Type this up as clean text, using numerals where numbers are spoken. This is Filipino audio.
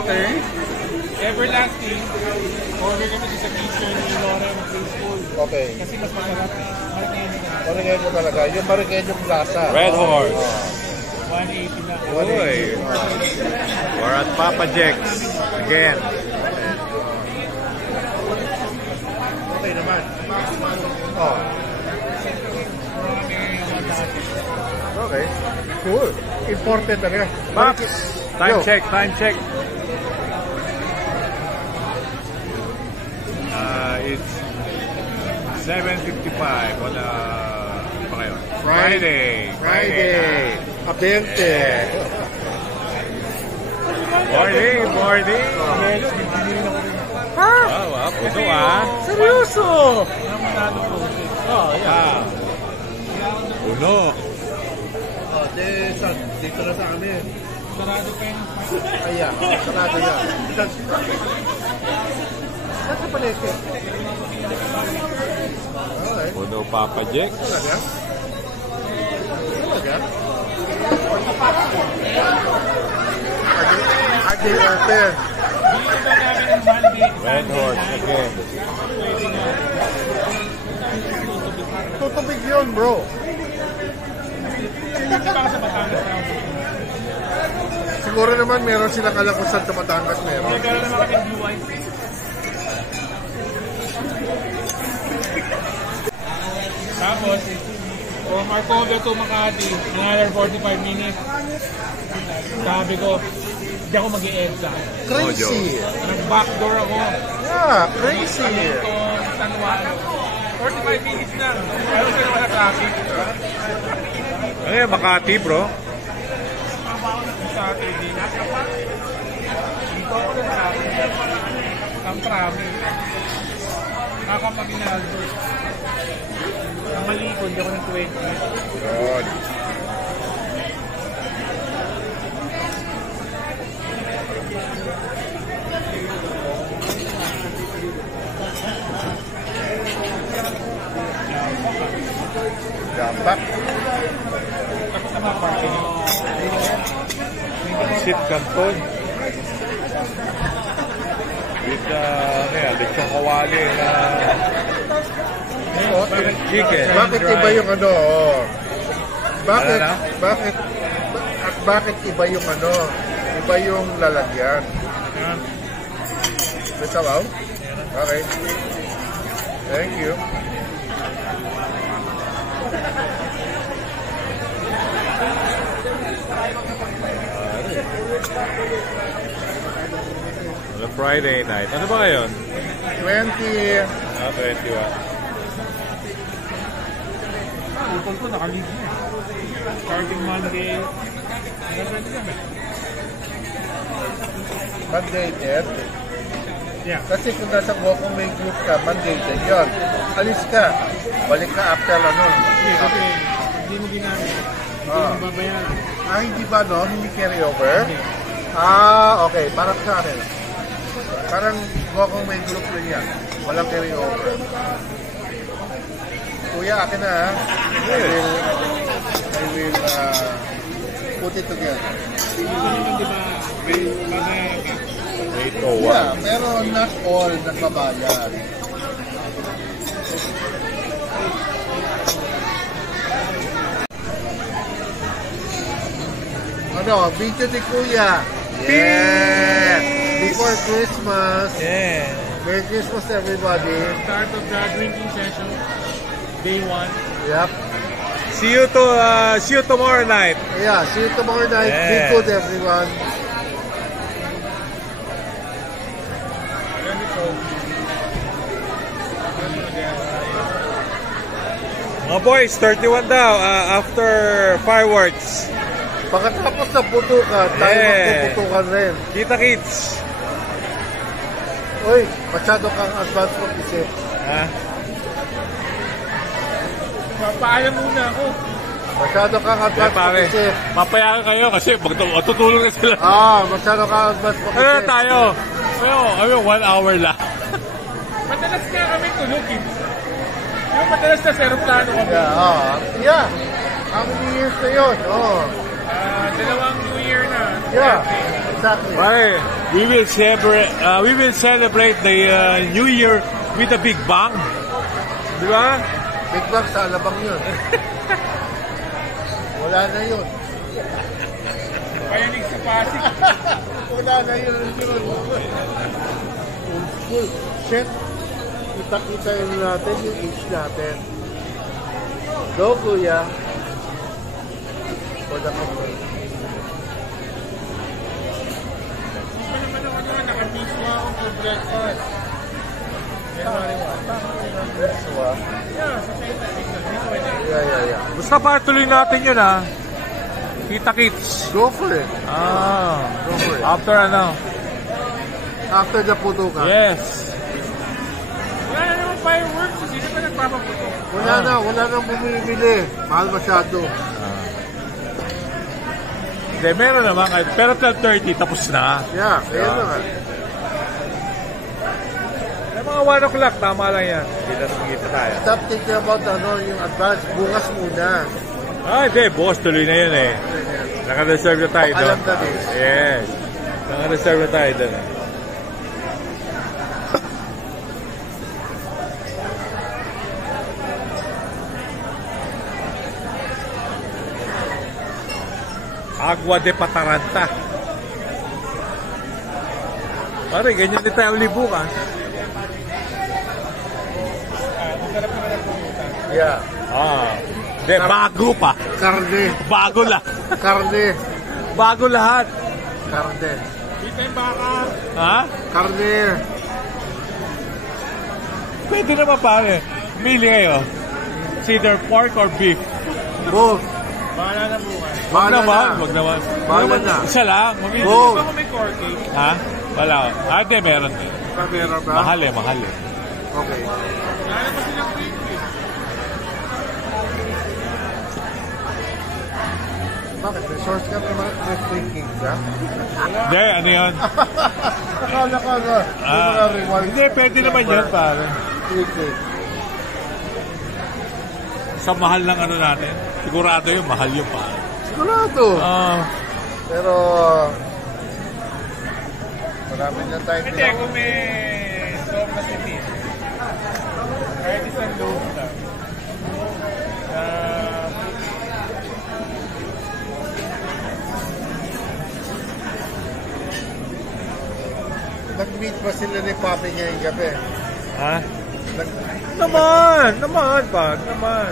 Okay. Everlasting. Order kami sa kitchen ni Lauren Preschool. Okay. Kasi mas masarap eh. Mariqueño talaga. Yung Mariqueño lasa. Red Horse. 180 na. Uy. We're at Papa Jack's again. Okay naman. Oh. Okay. Cool. Important talaga. Max, time check, time check. It's 7:55 on pa kayo? Friday. Abente. Morning. Ha? Wow, puso ah. Seryoso? Oh, yeah. Puno. Oh, dito na sa amin. Sarado pa yun. Ayan, sarado yan. Saan sa palete? Okay. Puno Papa Jack's. Talaga? Again open. Red Horse again. Tutubig yun, bro. Siguro naman meron silang alam kung saan sa Batangas meron. Nagkaroon naman kami blue wine. Tapos, from Arcoga to Makati, another 45 minutes. Sabi ko, hindi ako mag-i-EDSA. Crazy. Nag-backdoor ako. Yeah, crazy. Ito, San Juan. 45 minutes na. Pero sila wala traffic. Ano yan, Makati bro? Sa TV. Dito ako na traffic. Ang traffic. Nakakapaginaldo. Ang malikod, hindi ako ng 20. Good. Jambak. Sit Canton. With lechong kawali na chicken. Bakit iba yung ano? Bakit iba yung ano? Iba yung lalagyan. May sabaw? Okay. Thank you. On a Friday night. Ano ba ngayon? 20. 21. Utol ko, nakalig na. Starting Monday. Monday din. Yeah. Kasi kung nasa Gokong may group ka, Monday din yun. Alis ka. Balik ka after ano. Kasi hindi mo ginamit. Hindi mo babayaran. Hindi ba no? Hindi carry over? Okay. Parang sa akin. Parang Gokong may group rin yan. Walang carry over. Kuya, akin na ha. I will put it together. Hindi ko naman diba babayaran ka. 801. Yeah, pero not all nagbabayad. Ano, video ni Kuya. Yeah! Before Christmas. Yeah. Merry Christmas everybody. Start of the drinking session. Day 1. Yep. See you tomorrow night. Yeah, see you tomorrow night. Yeah. Be good everyone. Mga boys, 31 daw after fireworks. Pagkatapos na putukan, tayo magpuputukan rin. Kita kids. Uy, masyado kang advance mag-isip. Ha? Paalam muna ako. Masyado kang advance mag-isip. Papayagan kayo kasi matutulog na sila. Masyado kang advance mag-isip. Ano tayo? Ano, 1 hour lang. Madalas nga kami tulog eh. Yung madalas na seroplano kami. Yeah. How many years na yun? Dalawang New Year na. Yeah, exactly. Pare, we will celebrate the New Year with a big bang. Di ba? Big Bang sa Alabang yun. Wala na yun. Payanig sa Pasig. Wala na yun. Old school. Shit. Kita-kita yun natin, yung age natin. Go, kuya. For the couple. Ito naman ako na, nakapiswa ako for breakfast. January 1. Yeah, sa Yeah. Basta pa tuloy natin yun ha. Kita kits. Go for it. Go for it. After ano? After the putukan. Yes. Wala na naman fireworks. Sino pa nagpapaputo? Wala nang bumibili. Mahal masyado. Hindi, meron naman. Pero 12:30 tapos na. Yeah, kaya naman. Mga 1 o'clock, tama lang yan. Kita tayo. Stop thinking about yung advance. Bukas muna. Hindi. Bukas tuloy na yun eh. Naka-reserve na tayo doon. Alam na din. Yes. Naka-reserve na tayo doon. Agua de Pataranta. Pare, ganyan din tayo uli bukas. Masarap naman ang pumunta. Yeah. Hindi, bago pa. Karne. Bago lang. Karne. Bago lahat. Karne. Dito yung baka. Ha? Karne. Pwede naman pare. Mili kayo. It's either pork or beef. Both. Bahala na bukas. Wag naman. Bahala na. Isa lang. Hindi Both. ba kung may corky? Ha? Wala. Hindi, meron din. Meron ba? Mahal eh. Okay. Wala na pa silang cream eh. Bakit? May source ka naman? May thinking ka? Hindi, ano yun? Akala ka na. Yung mga rewind. Hindi, pwede naman yun pare. Thinking. Sa mahal ng ano natin. Sigurado yun, mahal yun pare. Sigurado. Ah. Pero, marami na tayo. Hindi, kung may stove na tipid. Kahit isang loaf lang. Nag-meet pa sila ni Papi ngayong gabi. Ha? Nag- Naman pa. Naman.